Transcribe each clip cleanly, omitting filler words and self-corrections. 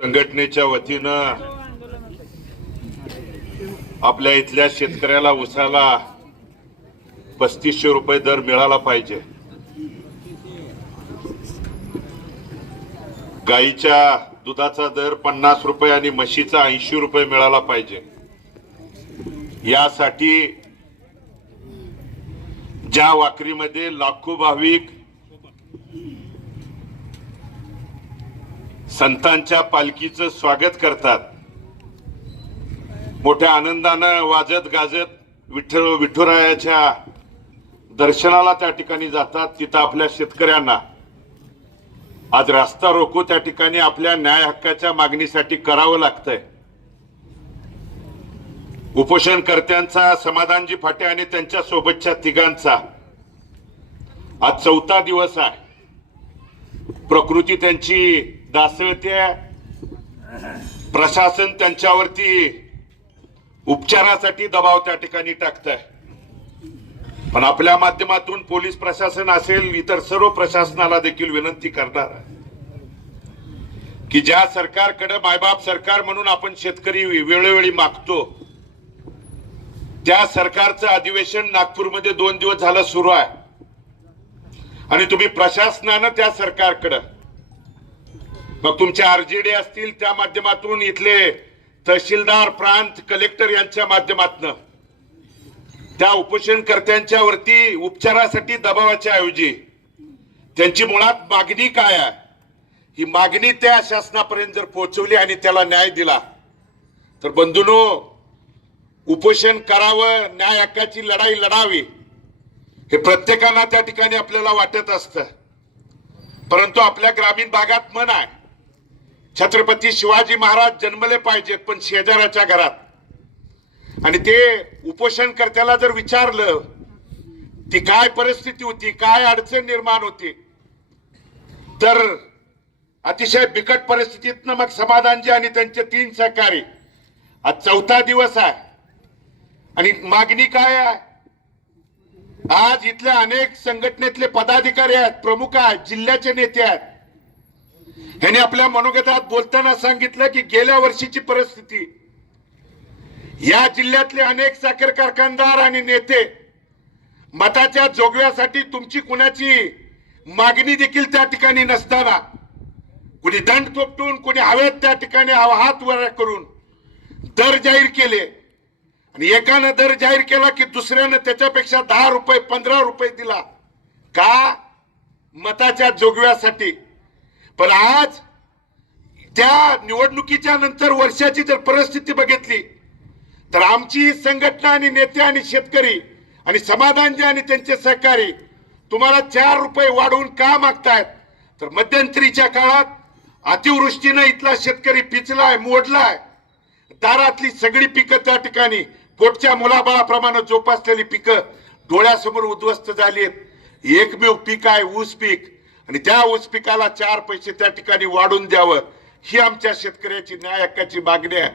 संघटनेच्या वतीनं आपल्या इथल्या शेतकऱ्याला उसाला 3500 रुपये दर मिळाला पाहिजे। गाईच्या दुधाचा दर 50 रुपये आणि म्हशीचा 80 रुपये मिळाला पाहिजे। यासाठी ज्या वाकरीमध्ये लाखो भाविक संतांच्या पालखीचं स्वागत करतात, मोठ्या आनंदानं वाजत गाजत विठुरायाच्या दर्शनाला त्या ठिकाणी जातात, तिथं आपल्या शेतकऱ्यांना आज रास्ता रोको त्या ठिकाणी आपल्या न्याय हक्काच्या मागणीसाठी करावं लागतंय। उपोषणकर्त्यांचा समाधानजी फाटे आणि त्यांच्या सोबतच्या तिघांचा आज 4था दिवस आहे। प्रकृती त्यांची दासळते, प्रशासन त्यांच्यावरती उपचारासाठी दबाव त्या ठिकाणी टाकतंय। पण आपल्या माध्यमातून पोलीस प्रशासन असेल, इतर सर्व प्रशासनाला देखील विनंती करणार आहे की ज्या सरकारकडे मायबाप सरकार म्हणून आपण शेतकरी वेळोवेळी मागतो, त्या सरकारचं अधिवेशन नागपूरमध्ये 2 दिवस झालं सुरू आहे आणि तुम्ही प्रशासनानं त्या सरकारकडे, मग तुमचे आरजेडी असतील त्या माध्यमातून, इथले तहसीलदार, प्रांत, कलेक्टर यांच्या माध्यमातून त्या उपोषणकर्त्यांच्या वरती उपचारासाठी दबावाच्या ऐवजी त्यांची मुळात मागणी काय आहे, ही मागणी त्या शासनापर्यंत जर पोहोचवली आणि त्याला न्याय दिला तर बंधूंनो, उपोषण करावं, न्याय हक्काची लढाई लढावी हे प्रत्येकाला त्या ठिकाणी आपल्याला वाटत असतं। परंतु आपल्या ग्रामीण भागात म्हण आहे, छत्रपती शिवाजी महाराज जन्मले पाहिजेत पण शेजाऱ्याच्या घरात। आणि ते उपोषणकर्त्याला जर विचारलं ती काय परिस्थिती होती, काय अडचण निर्माण होती, तर अतिशय बिकट परिस्थितीतनं मग समाधानजी आणि त्यांचे 3 सहकारी आज 4था दिवस आहे आणि मागणी काय आहे। आज इथल्या अनेक संघटनेतले पदाधिकारी आहेत, प्रमुख आहेत, जिल्ह्याचे नेते आहेत, ह्यांनी आपल्या मनोगतात बोलताना सांगितलं की गेल्या वर्षीची परिस्थिती, या जिल्ह्यातले अनेक साखर कारखानदार आणि नेते मताच्या जोगव्यासाठी तुमची कुणाची मागणी देखील त्या ठिकाणी नसताना कुणी दंड थोपटून, कुणी हवेत त्या ठिकाणी हात वर करून दर जाहीर केले आणि एकानं दर जाहीर केला की दुसऱ्यानं त्याच्यापेक्षा 10 रुपये 15 रुपये दिला, का? मताच्या जोगव्यासाठी। पण आज त्या निवडणुकीच्या नंतर वर्षाची जर परिस्थिती बघितली तर आमची संघटना आणि नेते आणि शेतकरी आणि समाधानजी आणि त्यांचे सहकारी तुम्हाला 4 रुपये वाढवून का मागतायत, तर मध्यंतरीच्या काळात अतिवृष्टीनं इथला शेतकरी पिचलाय, मोडलाय, दारातली सगळी पिकं त्या ठिकाणी पोटच्या मुलाबाळाप्रमाणे जोपासलेली पिकं डोळ्यासमोर उद्ध्वस्त झाली आहेत। एकमेव पीक आहे ऊस पीक आणि त्या ऊस पिकाला 4 पैसे त्या ठिकाणी वाढून द्यावं ही आमच्या शेतकऱ्याची न्याय हक्काची मागणी आहे।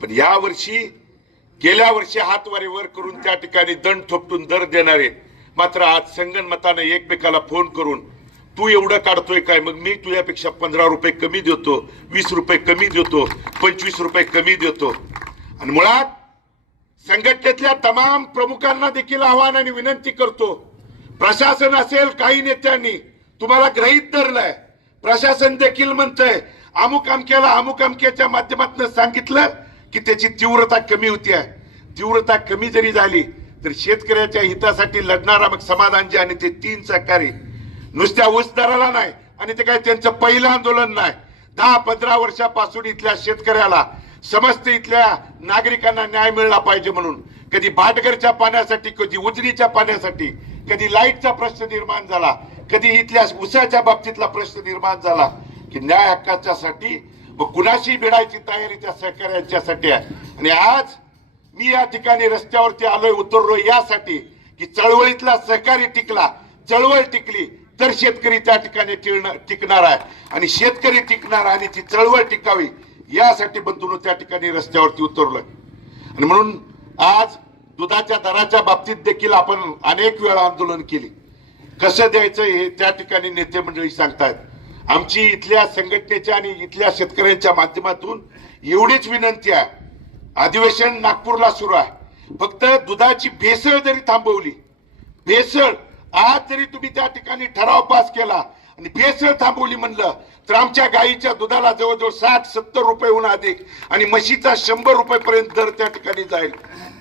पण या वर्षी, गेल्या वर्षी हातवारे वर करून त्या ठिकाणी दंड थोपटून दर देणारे मात्र आज संगनमताने एकमेकाला फोन करून तू एवढं काढतोय काय, मग मी तुझ्यापेक्षा 15 रुपये कमी देतो, 20 रुपये कमी देतो, 25 रुपये कमी देतो। आणि मुळात संघटनेतल्या तमाम प्रमुखांना देखील आव्हान आणि विनंती करतो, प्रशासन असेल, काही नेत्यांनी तुम्हाला गृहीत धरलंय, प्रशासन देखील म्हणतंय अमुक अमक्याला अमुक अमक्याच्या माध्यमातून सांगितलं की त्याची तीव्रता कमी होती आहे। तीव्रता कमी जरी झाली तर शेतकऱ्याच्या हितासाठी लढणारा मग समाधानजी आणि ते 3 सहकारी नुसत्या ऊस दराला नाही, आणि ते काय त्यांचं पहिलं आंदोलन नाही, 10-15 वर्षापासून इथल्या शेतकऱ्याला, समस्त इथल्या नागरिकांना न्याय मिळाला पाहिजे म्हणून कधी भाटघरच्या पाण्यासाठी, कधी उजनीच्या पाण्यासाठी, कधी लाईटचा प्रश्न निर्माण झाला, कधी इथल्या ऊसाच्या बाबतीतला प्रश्न निर्माण झाला की न्याय हक्काच्यासाठी मग कुणाशी भिडायची तयारी त्या सहकार्यांच्यासाठी आहे। आणि आज मी या ठिकाणी रस्त्यावरती आलोय, उतरलोय यासाठी की चळवळीतला सहकारी टिकला, चळवळ टिकली तर शेतकरी त्या ठिकाणी टिकणार आहे आणि शेतकरी टिकणार आणि ती चळवळ टिकावी यासाठी बंधूंनो त्या ठिकाणी रस्त्यावरती उतरलोय। आणि म्हणून आज दुधाच्या दराच्या बाबतीत देखील आपण अनेक वेळा आंदोलन केली, कसं द्यायचं हे त्या ठिकाणी नेते मंडळी सांगतायत। आमची इथल्या संघटनेच्या आणि इथल्या शेतकऱ्यांच्या माध्यमातून एवढीच विनंती आहे, अधिवेशन नागपूरला सुरू आहे, फक्त दुधाची भेसळ जरी थांबवली, भेसळ आज जरी तुम्ही त्या ठिकाणी ठराव पास केला आणि भेसळ थांबवली म्हणलं तर आमच्या गाईच्या दुधाला जवळजवळ 60-70 रुपयेहून अधिक आणि म्हशीचा 100 रुपयेपर्यंत दर त्या ठिकाणी जाईल.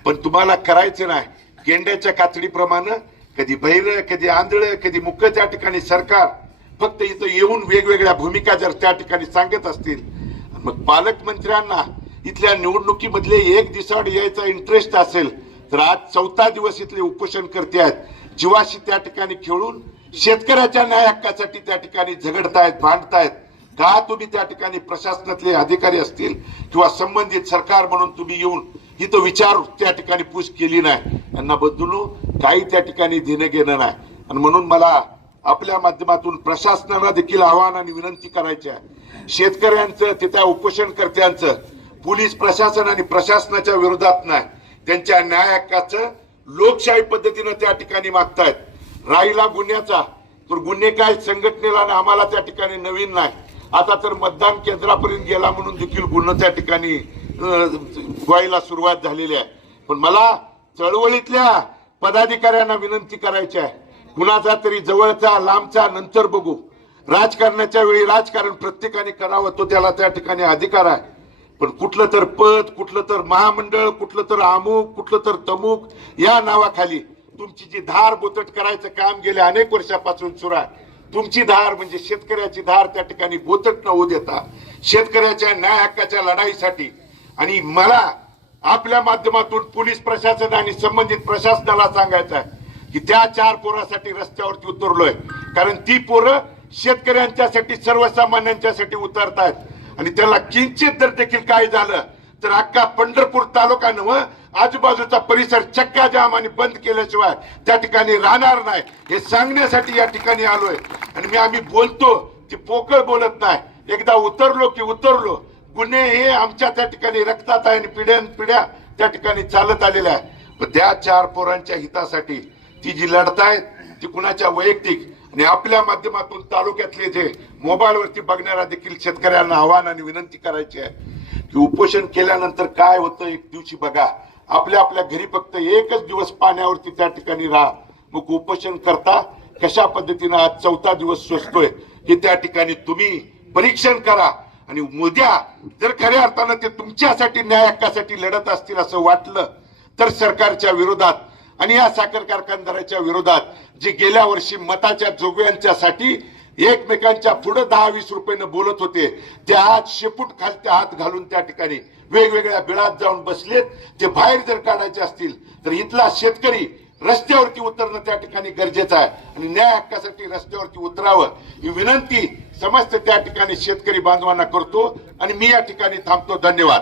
पण तुम्हाला करायचं नाही, गेंड्याच्या कातडीप्रमाणे कधी बहिर, कधी आंधळ, कधी मुक्क त्या ठिकाणी सरकार फक्त इथं येऊन वेगवेगळ्या भूमिका जर त्या ठिकाणी सांगत असतील, मग पालकमंत्र्यांना इथल्या निवडणुकीमधले एक दिवसाआड यायचा इंटरेस्ट असेल तर आज 4था दिवस इथले उपोषण करते आहेत, जीवाशी त्या ठिकाणी खेळून शेतकऱ्याच्या न्याय हक्कासाठी त्या ठिकाणी झगडतायत, भांडतायत का? तुम्ही त्या ठिकाणी प्रशासनातले अधिकारी असतील किंवा संबंधित सरकार म्हणून तुम्ही येऊन इथं विचार त्या ठिकाणी पूछ केली नाही, यांना बदलू काही त्या ठिकाणी देणं घेणं नाही. आणि म्हणून मला आपल्या माध्यमातून प्रशासनाला देखील आवाहन आणि विनंती करायची आहे, शेतकऱ्यांचं तिथल्या उपोषणकर्त्यांचं पोलीस प्रशासन आणि प्रशासनाच्या विरोधात नाही, त्यांच्या न्याय हक्काचं लोकशाही पद्धतीनं त्या ठिकाणी मागतायत. राहिला गुन्ह्याचा तर गुन्हे काय संघटनेला आणि आम्हाला त्या ठिकाणी नवीन नाही, आता तर मतदान केंद्रापर्यंत गेला म्हणून देखील गुन्हा त्या ठिकाणी व्हायला सुरुवात झालेली आहे. पण मला चळवळीतल्या पदाधिकाऱ्यांना विनंती करायची आहे, कुणाचा तरी जवळचा लांबचा नंतर बघू, राजकारणाच्या वेळी राजकारण प्रत्येकाने करावं, तो त्याला त्या ठिकाणी अधिकार आहे. पण कुठलं तर पद, कुठलं तर महामंडळ, कुठलं तर अमुक, कुठलं तर तमुक या नावाखाली तुमची जी धार बोचट करायचं काम गेल्या अनेक वर्षापासून सुरू आहे, तुमची धार म्हणजे शेतकऱ्याची धार त्या ठिकाणी बोचट न होऊ देता शेतकऱ्याच्या न्याय हक्काच्या लढाईसाठी आणि मला आपल्या माध्यमातून पोलीस प्रशासन आणि संबंधित प्रशासनाला सांगायचं आहे की त्या 4 पोरासाठी रस्त्यावरती उतरलोय, कारण ती पोरं शेतकऱ्यांच्यासाठी सर्वसामान्यांच्यासाठी उतरतायत आणि त्याला किंचित जर देखील काय झालं तर अख्खा पंढरपूर तालुका नव्हे आजूबाजूचा परिसर चक्का जाम आणि बंद केल्याशिवाय त्या ठिकाणी राहणार नाही, हे सांगण्यासाठी या ठिकाणी आलोय. आणि आम्ही बोलतो की पोकळ बोलत नाही, एकदा उतरलो की उतरलो. गुन्हे हे आमच्या त्या ठिकाणी रक्तात आहे आणि पिढ्यानपिढ्या त्या ठिकाणी चालत आलेल्या आहे. पण त्या 4 पोरांच्या हितासाठी ती जी लढतायत ती कुणाच्या वैयक्तिक आणि आपल्या माध्यमातून तालुक्यातले जे मोबाईलवरती बघणारा देखील शेतकऱ्यांना आव्हान आणि विनंती करायची आहे की उपोषण केल्यानंतर काय होतं एक दिवशी बघा, आपल्या आपल्या घरी फक्त एकच दिवस पाण्यावरती त्या ठिकाणी राहा, मग उपोषण करता कशा पद्धतीनं आज 4था दिवस सोसतोय हे त्या ठिकाणी तुम्ही परीक्षण करा. आणि उद्या जर खऱ्या अर्थानं ते तुमच्यासाठी न्याय हक्कासाठी लढत असतील असं वाटलं तर सरकारच्या विरोधात आणि या साखर कारखानदाराच्या विरोधात जे गेल्या वर्षी मताच्या जोगव्यांच्यासाठी एकमेकांच्या पुढे 10-20 रुपयानं बोलत होते, ते आज शेपूट खालते हात घालून त्या ठिकाणी वेगवेगळ्या बिळात जाऊन बसलेत. ते बाहेर जर काढायचे असतील तर इथला शेतकरी रस्त्यावरती उतरणं त्या ठिकाणी गरजेचं आहे आणि न्याय हक्कासाठी रस्त्यावरती उतरावं ही विनंती समस्त त्या ठिकाणी शेतकरी बांधवांना करतो आणि मी या ठिकाणी थांबतो. धन्यवाद.